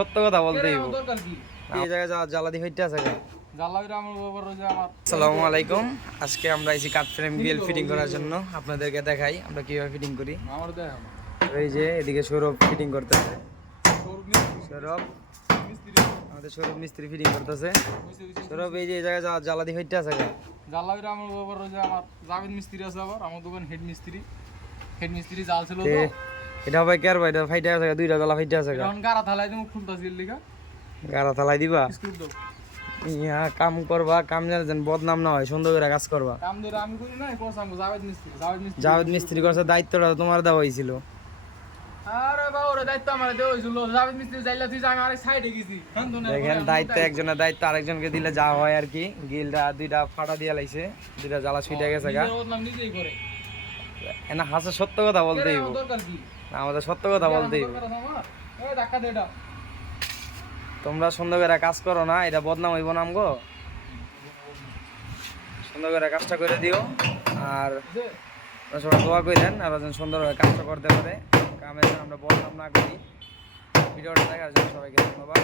সত্য কথা বলতে এই জায়গায় জ্বালাদি হইতে আছে আসসালামু আলাইকুম। আজকে আমরা এসি কাট ফ্রেম গ্রিল ফিটিং করার জন্য আপনাদেরকে দেখাই আমরা কিভাবে ফিটিং করি। এই যে এদিকে সৌরভ ফিটিং করতেছে, সৌরভ আমাদের সৌরভ মিস্ত্রি ফিটিং করতেছে। সৌরভ এই যে এই জায়গায় জ্বালাদি হইতে আছে জ্বালাবিরা আমার বাবার ওই যে আমার জাভেদ মিস্ত্রি আছে, আবার আমার দোকান হেড মিস্ত্রি জাল ছিল তো এটা হবে কার ভাই, এটা ফাইটা আছে দুইটা জ্বালা ফাইটা আছে এখন গারা থালাই দিমু খুলতাছি লিগা গারা থালাই দিবা। স্ক্রু দাও ইয়া কাম করবা, কাম যেন বদনাম না হয়, সুন্দর করে কাজ করবা। কাম ধরে আমি করি না, করছাম জাভেদ মিস্ত্রি করছে, দায়িত্বটা তোমার দেওয়া হয়েছিল। আরে বাবা ওরে দায়িত্ব আমার দেওয়া হইছিল। জাভেদ মিস্ত্রি যাইলা তুই জায়গা আরেক সাইডে গেছি দেখেন দায়িত্ব একজনের দায়িত্ব আরেকজনকে দিলে যা হয় আর কি। গিলটা দুইটা ফাটা দিয়া লাইছে, দুইটা জ্বালা ছুটে গেছে গা। নিজেই করে এনা হাসে সত্য কথা বলতেই দরকার কি আমাদের সত্য কথা বলতেই। এই ধাক্কা দে এটা। তোমরা সুন্দর করে কাজ করো না, এটা বদনাম হইব না আমগো। সুন্দর করে কাজটা করে দিও আর সবাই দোয়া করেন আর যেন সুন্দরভাবে কাজটা করতে পারে। কামে যেন আমরা বদনাম না করি। ভিডিওটা দেখার জন্য সবাইকে ধন্যবাদ।